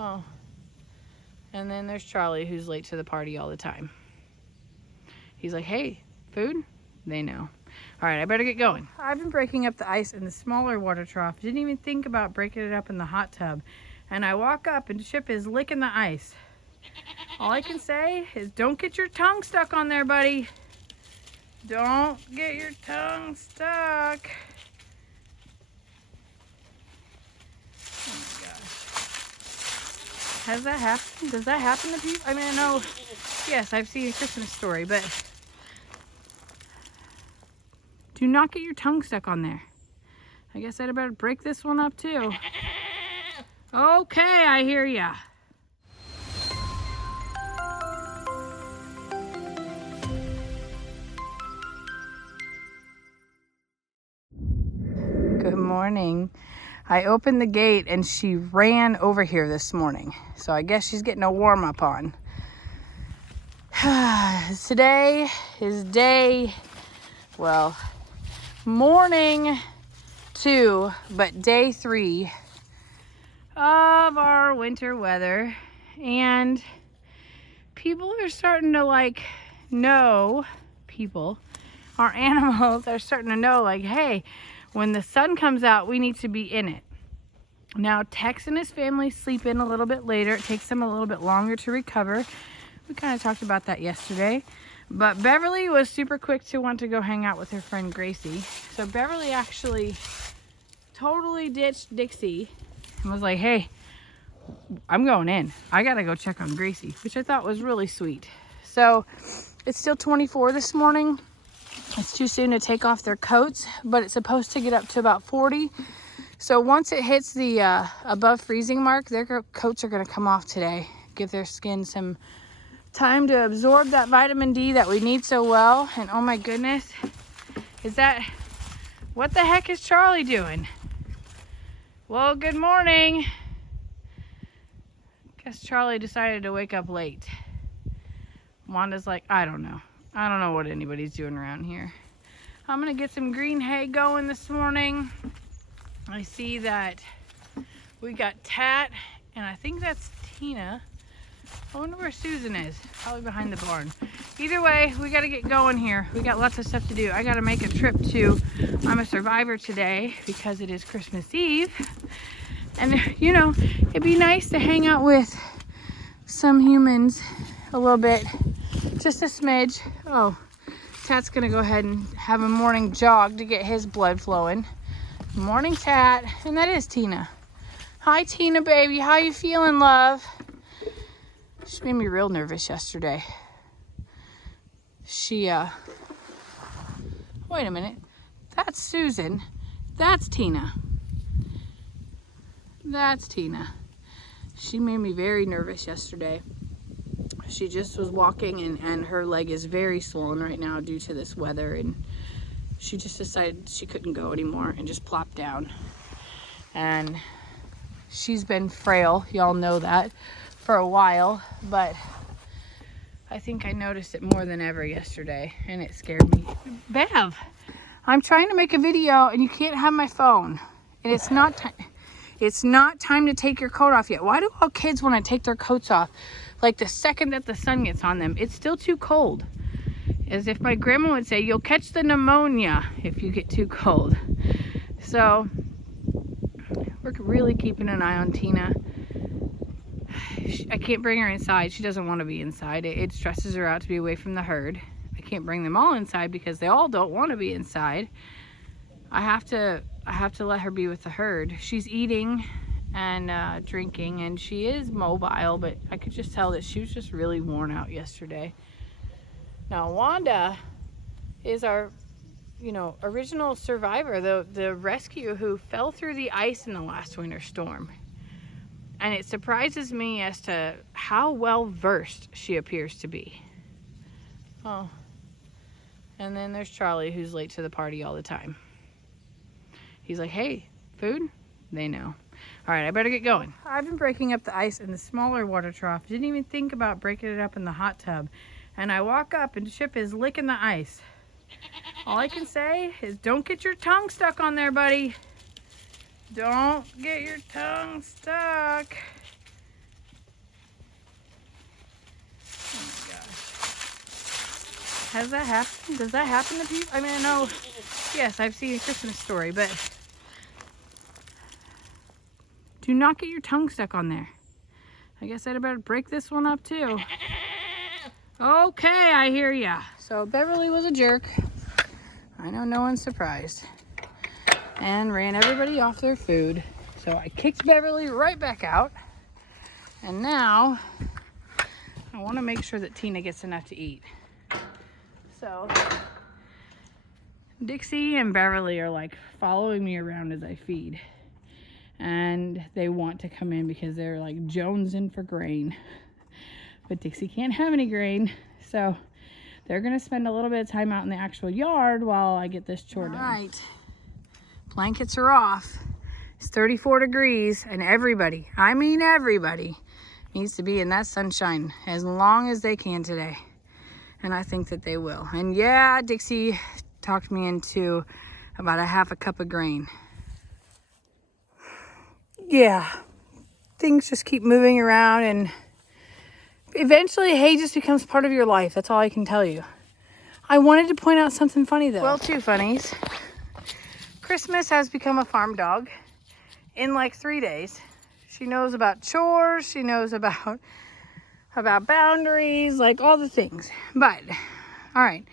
Oh. And then there's Charlie, who's late to the party all the time. He's like, hey, food? They know. All right, I better get going. I've been breaking up the ice in the smaller water trough. Didn't even think about breaking it up in the hot tub. And I walk up and Chip is licking the ice. All I can say is don't get your tongue stuck on there, buddy. Don't get your tongue stuck. Oh my gosh. Has that happened? Does that happen to people? I mean, I know, yes, I've seen A Christmas Story, but do not get your tongue stuck on there. I guess I'd better break this one up too. Okay, I hear ya. Good morning. I opened the gate and she ran over here this morning. So I guess she's getting a warm up on. Today is morning 2, but day 3 of our winter weather. And people are starting to our animals are starting to know hey, when the sun comes out, we need to be in it. Now, Tex and his family sleep in a little bit later. It takes them a little bit longer to recover. We kind of talked about that yesterday. But Beverly was super quick to want to go hang out with her friend Gracie. So Beverly actually totally ditched Dixie and was like, hey, I'm going in. I got to go check on Gracie, which I thought was really sweet. So it's still 24 this morning. It's too soon to take off their coats, but it's supposed to get up to about 40. So once it hits the above freezing mark, their coats are going to come off today. Give their skin some time to absorb that vitamin D that we need so well. And oh my goodness, what the heck is Charlie doing? Well, good morning. Guess Charlie decided to wake up late. Wanda's like, I don't know what anybody's doing around here. I'm gonna get some green hay going this morning. I see that we got Tat, and I think that's Tina. I wonder where Susan is. Probably behind the barn. Either way, we got to get going here. We got lots of stuff to do. I got to make a trip to I'm a Survivor today because it is Christmas Eve. And, it'd be nice to hang out with some humans a little bit. Just a smidge. Oh, Tat's going to go ahead and have a morning jog to get his blood flowing. Morning, Tat. And that is Tina. Hi, Tina, baby. How you feeling, love? She made me real nervous yesterday. Wait a minute. That's Susan. That's Tina. That's Tina. She made me very nervous yesterday. She just was walking and her leg is very swollen right now due to this weather, and she just decided she couldn't go anymore and just plopped down. And she's been frail, y'all know that, for a while, but I think I noticed it more than ever yesterday, and it scared me. Bev, I'm trying to make a video and you can't have my phone, and it's not time to take your coat off yet. Why do all kids want to take their coats off like the second that the sun gets on them? It's still too cold. As if my grandma would say, you'll catch the pneumonia if you get too cold. So we're really keeping an eye on Tina. I can't bring her inside. She doesn't want to be inside. It stresses her out to be away from the herd. I can't bring them all inside because they all don't want to be inside. I have to let her be with the herd. She's eating and drinking, and she is mobile, but I could just tell that she was just really worn out yesterday. Now, Wanda is our, original survivor, the rescue who fell through the ice in the last winter storm. And it surprises me as to how well versed she appears to be. Oh, and then there's Charlie, who's late to the party all the time. He's like, hey, food? They know. All right, I better get going. I've been breaking up the ice in the smaller water trough. Didn't even think about breaking it up in the hot tub. And I walk up and Chip is licking the ice. All I can say is don't get your tongue stuck on there, buddy. Don't get your tongue stuck. Has that happened? Does that happen to people? I mean, I know, yes, I've seen A Christmas Story, but do not get your tongue stuck on there. I guess I'd better break this one up too. Okay, I hear ya. So Beverly was a jerk. I know no one's surprised. And ran everybody off their food. So I kicked Beverly right back out. And now I want to make sure that Tina gets enough to eat. So Dixie and Beverly are like following me around as I feed. And they want to come in because they're like jonesing for grain. But Dixie can't have any grain. So they're going to spend a little bit of time out in the actual yard while I get this chore done. All right. Blankets are off. It's 34 degrees and everybody, I mean everybody, needs to be in that sunshine as long as they can today. And I think that they will. And yeah, Dixie talked me into about a half a cup of grain. Yeah, things just keep moving around and eventually hay just becomes part of your life. That's all I can tell you. I wanted to point out something funny though. Well, two funnies. Christmas has become a farm dog in like 3 days. She knows about chores. She knows about boundaries, like all the things. But, all right,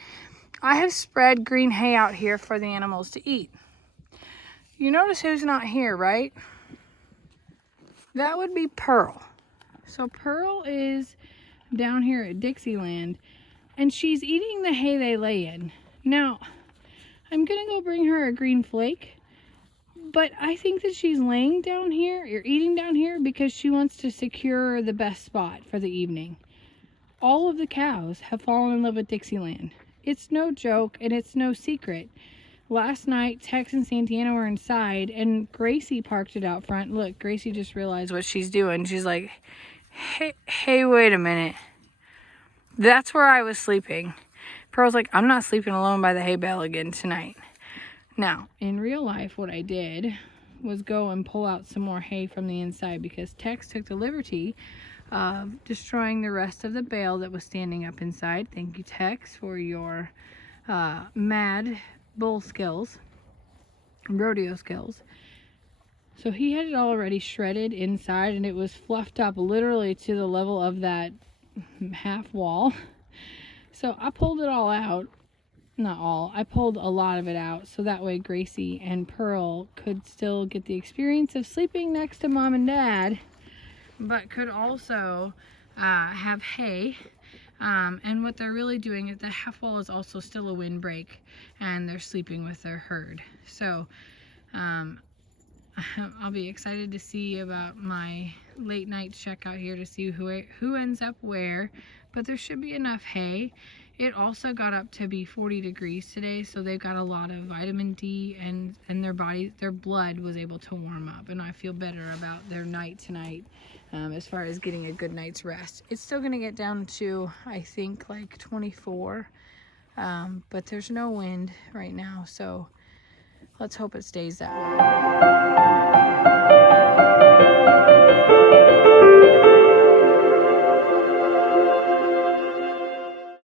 I have spread green hay out here for the animals to eat. You notice who's not here, right? That would be Pearl. So Pearl is down here at Dixieland, and she's eating the hay they lay in. Now, I'm gonna go bring her a green flake, but I think that she's laying down here, or eating down here, because she wants to secure the best spot for the evening. All of the cows have fallen in love with Dixieland. It's no joke, and it's no secret. Last night, Tex and Santana were inside, and Gracie parked it out front. Look, Gracie just realized what she's doing. She's like, hey, wait a minute. That's where I was sleeping. Pearl's like, I'm not sleeping alone by the hay bale again tonight. Now, in real life, what I did was go and pull out some more hay from the inside because Tex took the liberty of destroying the rest of the bale that was standing up inside. Thank you, Tex, for your mad bull skills, rodeo skills. So he had it already shredded inside, and it was fluffed up literally to the level of that half wall. So I pulled it all out. Not all. I pulled a lot of it out so that way Gracie and Pearl could still get the experience of sleeping next to Mom and Dad, but could also have hay. And what they're really doing is the half wall is also still a windbreak, and they're sleeping with their herd. So I'll be excited to see about my late night check out here to see who ends up where, but there should be enough hay. It also got up to be 40 degrees today, so they've got a lot of vitamin D, and their blood was able to warm up, and I feel better about their night tonight as far as getting a good night's rest. It's still going to get down to, I think, like 24, but there's no wind right now, so let's hope it stays that way.